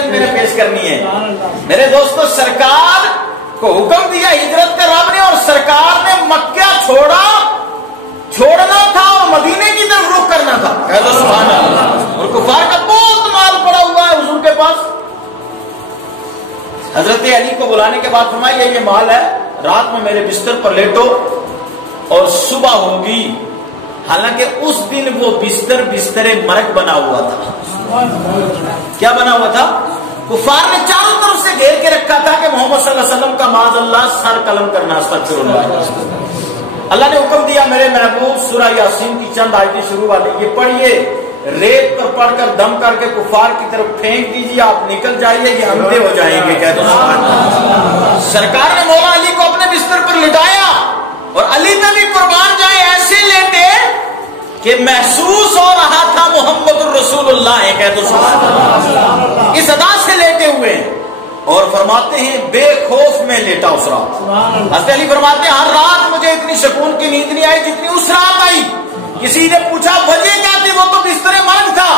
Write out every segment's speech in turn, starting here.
فضیلت میں نے پیش کرنی ہے. میرے دوستو سرکار کو حکم دیا ہجرت کا رب نے، اور سرکار نے مکہ چھوڑنا تھا اور مدینے کی طرف رخ کرنا تھا. کہہ دو سبحان اللہ. اور کفار کا بہت مال پڑا ہوا ہے حضور کے پاس. حضرت علی کو بلانے کے بعد فرمایا یہ مال ہے، رات میں میرے بستر پر لیٹو اور صبح ہوگی. حالانکہ اس دن وہ بستر مرگ بنا ہوا تھا. کیا بنا ہوا تھا؟ کفار نے چاروں طرف سے گھیر کے رکھا تھا کہ محمد صلی اللہ علیہ وسلم کا معاذ اللہ سر قلم کرنا. استغفر اللہ. اللہ نے حکم دیا میرے محبوب سورہ یاسین کی چند آیتیں شروع والی یہ پڑھیے، ریت پر پڑھ کر دم کر کے کفار کی طرف پھینک دیجیے، آپ نکل جائیے، یہ اندھے ہو جائیں گے. کہہ دو سبحان اللہ. سرکار نے مولا علی کو اپنے بستر پر لٹایا اور علی پہ بھی قربان جائے ایسے لیٹے کہ محسوس ہو رہا تھا محمد الرسول اللہ ہے. کہہ دو سبحان اللہ. اس ادا سے لیٹے ہوئے اور فرماتے ہیں بے خوف میں لیٹا اس رات. حضرت علی فرماتے ہیں ہر رات مجھے اتنی سکون کی نیند نہیں آئی جتنی اس رات آئی. کسی نے پوچھا وجہ کیا تھی؟ وہ تو بستر مرگ تھا،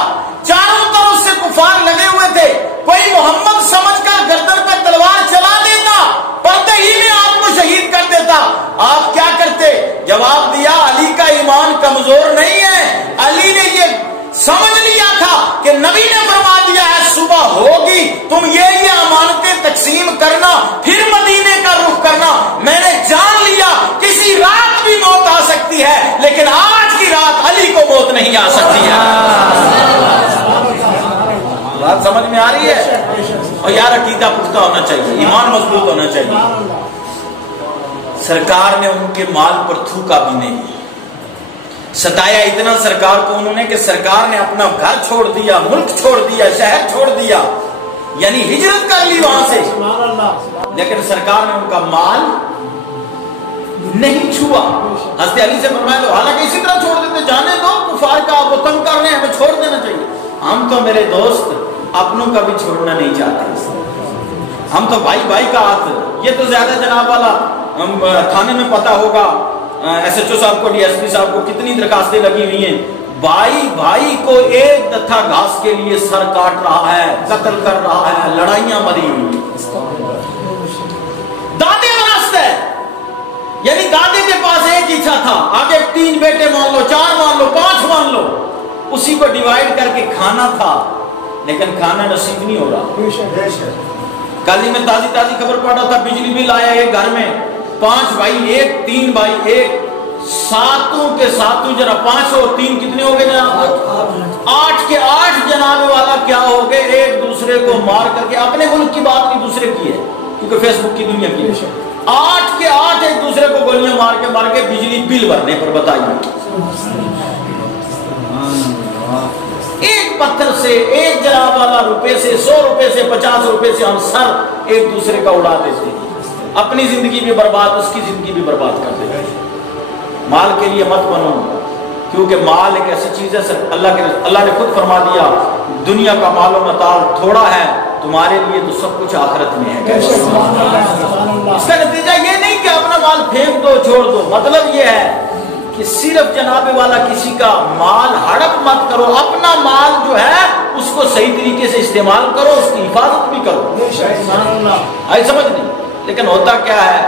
چاروں طرف سے کفار لگے ہوئے تھے. کوئی محمد سمجھ کر گردن پہ تلوار چلا دیتا، پردے ہی میں آپ کو شہید کر دیتا، آپ کیا کرتے؟ جواب دیا علی کا ایمان کمزور نہیں ہے. علی نے یہ سمجھ لیا تھا کہ نبی نے فرما دیا ہے صبح ہوگی، تم یہ امانتیں تقسیم کرنا، پھر مدینے کا رخ کرنا. میں نے جان لیا کسی رات بھی موت آ سکتی ہے، لیکن آج کی رات علی کو موت نہیں آ سکتی ہے. بات سمجھ میں آ رہی ہے؟ اور یار عقیدہ پختہ ہونا چاہیے، ایمان مضبوط ہونا چاہیے. سرکار نے ان کے مال پر تھوکا بھی نہیں، ستایا اتنا سرکار کو انہوں نے کہ سرکار نے اپنا گھر چھوڑ دیا، ملک چھوڑ دیا، شہر چھوڑ دیا، یعنی ہجرت کر لی وہاں سے. لیکن سرکار نے ان کا مال نہیں چھوا. حضرت علی سے فرمایا تو حالانکہ اسی طرح چھوڑ دیتے، جانے دو کفار کا وہ تنگ کر رہے ہیں، ہمیں چھوڑ دینا چاہیے. ہم تو میرے دوست اپنوں کا بھی چھوڑنا نہیں چاہتے. ہم تو بھائی بھائی کا ہاتھ. یہ تو زیادہ جناب والا تھانے میں پتا ہوگا، ایس ایچ او صاحب کو، ڈی ایس پی صاحب کو کتنی درخواستیں لگی ہوئی ہیں. بھائی بھائی کو ایک دتھا گھاس کے لیے سر کاٹ رہا ہے، قتل کر رہا ہے، لڑائیاں مری ہوئی. دادے وراثت ہے، یعنی دادے کے پاس ایک اچھا تھا، آگے 3 بیٹے مان لو، 4 مان لو، 5 مان لو، اسی کو ڈیوائیڈ کر کے کھانا تھا، لیکن کھانا نصیب نہیں ہو رہا. کل ہی میں تازی خبر پڑھ رہا تھا، بجلی بل آیا ہے گھر میں، 5 بھائی 1، 3 بھائی 1، 7 کے 7 جناب 5 اور 3 کتنے ہو گئے جناب؟ 8 کے 8 جناب والا کیا ہو گئے؟ ایک دوسرے کو مار کر کے، اپنے ملک کی بات نہیں دوسرے کی ہے کیونکہ فیس بک کی دنیا کی ہے. 8 کے 8 ایک دوسرے کو گولیاں مار کے بجلی بل بھرنے پر. بتائیے ایک پتھر سے، ایک جناب والا روپے سے، 100 روپے سے، 50 روپے سے ہم سر ایک دوسرے کا اڑا دیتے ہیں. اپنی زندگی بھی برباد، اس کی زندگی بھی برباد کر دیتے ہیں. مال کے لیے مت بنو، کیونکہ مال ایک ایسی چیز ہے، اللہ نے خود فرما دیا دنیا کا مال و متاع تھوڑا ہے، تمہارے لیے تو سب کچھ آخرت میں ہے. اس کا نتیجہ یہ نہیں کہ اپنا مال پھینک دو، چھوڑ دو. مطلب یہ ہے کہ صرف جناب والا کسی کا مال ہڑپ مت کرو، اپنا مال جو ہے اس کو صحیح طریقے سے استعمال کرو، اس کی حفاظت بھی کرو. آئی سمجھ نہیں؟ لیکن ہوتا کیا ہے،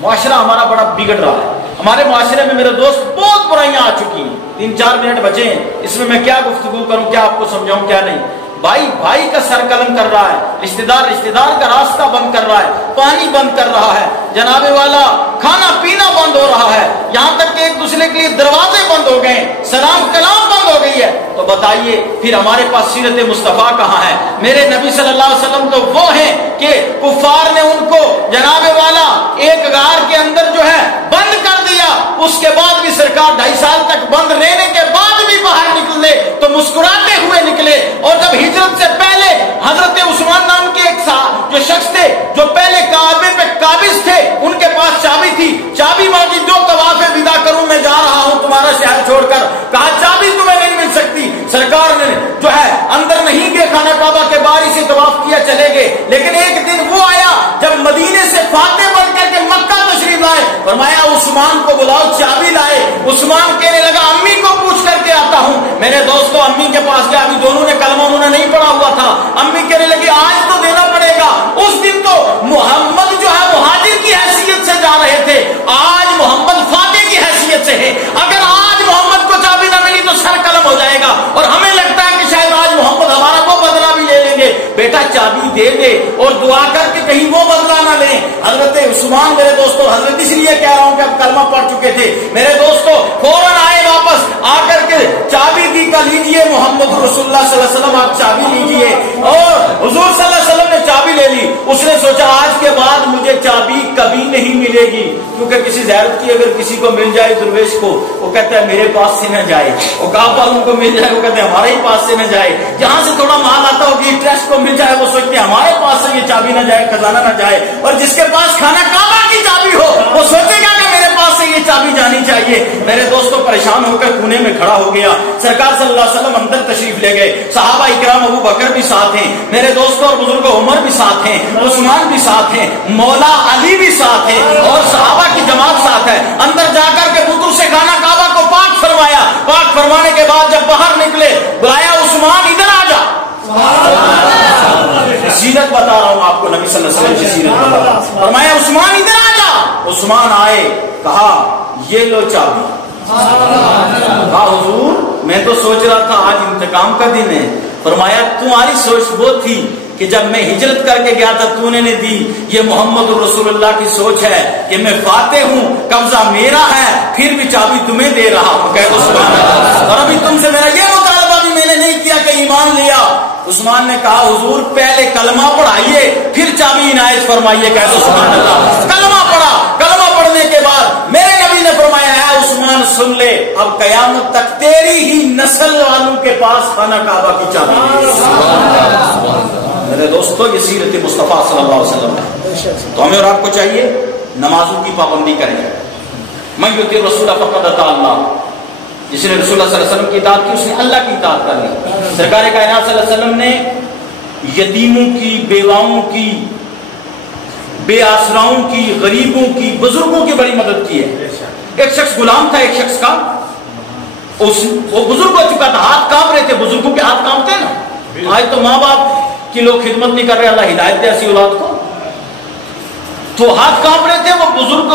معاشرہ ہمارا بڑا بگڑ رہا ہے. ہمارے معاشرے میں میرے دوست بہت برائیاں آ چکی ہیں. 3-4 منٹ بچے ہیں، اس میں کیا گفتگو کروں، کیا آپ کو سمجھاؤں کیا نہیں. بھائی بھائی کا سر قلم کر رہا ہے، رشتہ دار کا راستہ بند کر رہا ہے، پانی بند کر رہا ہے، جناب والا کھانا پینا بند ہو رہا ہے، یہاں تک کہ ایک دوسرے کے لیے دروازے بند ہو گئے، سلام کلام بند ہو گئی ہے. تو بتائیے پھر ہمارے پاس سیرت مصطفیٰ کہاں ہے؟ میرے نبی صلی اللہ علیہ وسلم تو وہ ہیں کہ کفار نے ان کو جناب والا ایک غار کے اندر جو ہے بند کر دیا، اس کے بعد بھی سرکار 2.5 سال تک بند رہنے کے بعد بھی باہر نکلے تو مسکراتے ہوئے نکلے. اور جب ہجرت سے پہلے حضرت عثمان نام کے ایک جو شخص تھے جو پہلے کعبے پہ قابض تھے، ان کے پاس چابی تھی، چابی مانگی، جو طواف ودا کروں میں جا رہا ہوں تمہارا شہر چھوڑ کر. کہا چابی تمہیں نہیں مل سکتی. سرکار نے جو ہے اندر نہیں گئے، خانہ کعبہ کے باہر سے طواف کیا، چلے گئے. لیکن ایک دن وہ آیا جب مدینے سے فاتح بن کر کے مکہ تشریف لائے، فرمایا عثمان کو بلاؤ، چابی لائے. عثمان کہنے لگا امی کو پوچھ کر کے آتا ہوں. میرے دوستوں امی کے پاس گیا، ابھی دونوں نے کلمہ انہوں نے نہیں پڑھا ہوا تھا. امی کہنے لگی بیٹا چابی دے دے اور دعا کر کے کہیں وہ بدلا نہ لیں. حضرت عثمان میرے دوستو، حضرت اس لیے کہہ رہا ہوں کہ اب کلمہ پڑھ چکے تھے میرے دوستو، فوراً آئے واپس آ کر کے چابی دی کا لیجئے محمد رسول اللہ صلی اللہ علیہ وسلم آپ چابی لیجئے. اور حضور صلی اللہ علیہ وسلم نے چابی لے لی. اس نے سوچا آج کے بعد مجھے چابی کبھی نہیں ملے گی، کیونکہ کسی زیارت کی اگر کسی کو مل جائے درویش کو، وہ کہتا ہے میرے پاس سے نہ جائے. وہ کعبہ والوں کو مل جائے وہ کہتے ہیں ہمارے ہی پاس سے نہ جائے. جہاں سے تھوڑا مال آتا ہو کہ ٹرسٹ کو مل جائے وہ سوچتے ہیں ہمارے پاس سے یہ چابی نہ جائے، خزانہ نہ جائے. اور جس کے پاس کھانا کعبہ کی چابی ہو وہ سوچے گا کہ میرے پاس سے یہ چابی جانی چاہیے. میرے دوستوں پریشان ہو کر کونے میں کھڑا ہو گیا. سرکار صلی اللہ علیہ وسلم اندر تشریف لے گئے. صحابہ اکرام ابو بکر بھی ساتھ ہیں میرے دوستوں، اور بزرگ عمر بھی ساتھ ہیں، عثمان بھی ساتھ ہیں، مولا علی بھی ساتھ ہیں، اور صحابہ کی جماعت ساتھ ہے. اندر جا کر کے بتوں سے کھانا کعبہ کو پاک فرمایا. پاک فرمانے کے بعد جب باہر نکلے بلایا عثمان ادھر آ جا. سیرت بتا رہا ہوں آپ کو، نبی صلی اللہ علیہ وسلم کی سیرت بتا رہا ہوں. فرمایا عثمان ادھر آ جا. عثمان آئے، کہا یہ لو چابی. کہا حضور میں تو سوچ رہا تھا آج انتقام کا دن ہے. فرمایا تمہاری سوچ وہ تھی کہ جب میں ہجرت کر کے گیا تھا تو نے دی. یہ محمد رسول اللہ کی سوچ ہے کہ میں فاتح ہوں، قبضہ میرا ہے، پھر بھی چابی تمہیں دے رہا ہوں. کہہ دو سبحان اللہ. اور ابھی تم سے میرا یہ مطالبہ بھی میں نے نہیں کیا کہ ایمان لیا. عثمان نے کہا حضور پہلے کلمہ پڑھائیے پھر چابی عنایت فرمائیے. کہہ دو سبحان اللہ. کلمہ پڑھا. کلمہ پڑھنے کے بعد میرے نبی نے فرمایا ہے عثمان سن لے، اب قیامت تک تیری ہی نسل والوں کے پاس خانہ کعبہ کی چابی ہے. میرے دوستو یہ سیرت مصطفیٰ صلی اللہ علیہ وسلم ہے. تو ہمیں اور آپ کو چاہیے نمازوں کی پابندی کریں. من یطع الرسول فقد اطاع اللہ. جس نے رسول اللہ صلی اللہ علیہ وسلم کی اطاعت کی اس نے اللہ کی اطاعت کر لی. سرکار کائنات صلی اللہ علیہ وسلم نے یتیموں کی، بیواؤں کی، بے آسراؤں کی، غریبوں کی، بزرگوں کی بڑی مدد کی ہے. ایک شخص غلام تھا ایک شخص کا، وہ بزرگ ہو چکا تھا، ہاتھ کانپ رہے تھے. بزرگوں کے ہاتھ کانپتے ہیں نا. آج تو ماں باپ کہ لوگ خدمت نہیں کر رہے، اللہ ہدایت دے ایسی اولاد کو. تو ہاتھ کانپ رہے تھے. وہ بزرگ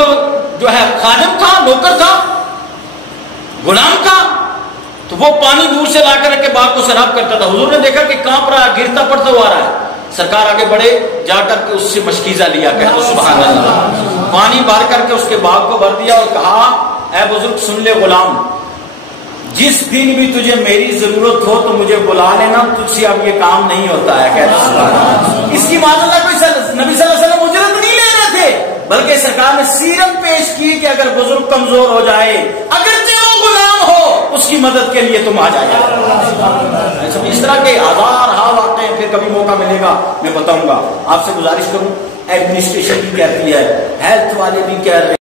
جو ہے خادم تھا، نوکر تھا، غلام تھا. تو وہ پانی دور سے لا کر کے باغ کو سیراب کرتا تھا. حضور نے دیکھا کہ کانپ رہا، گرتا پڑتا ہوا آ رہا ہے. سرکار آگے بڑھے، جا کر کے اس سے مشکیزہ لیا. کہہ سبحان اللہ. پانی بھر کر کے اس کے باغ کو بھر دیا اور کہا اے بزرگ سن لے غلام، جس دن بھی تجھے میری ضرورت ہو تو مجھے بلا لینا، تجھ سے اب یہ کام نہیں ہوتا ہے. اس کی معذ اللہ کوئی نبی صلی اللہ علیہ وسلم اجرت نہیں لے رہے تھے، بلکہ سرکار نے سیرت پیش کی کہ اگر بزرگ کمزور ہو جائے، اگرچہ وہ غلام ہو، اس کی مدد کے لیے تم آ جائے. اس طرح کے ہزار واقعے پھر کبھی موقع ملے گا میں بتاؤں گا. آپ سے گزارش کروں، ایڈمنسٹریشن بھی کہتی ہے، ہیلتھ والے بھی کہہ رہے ہیں.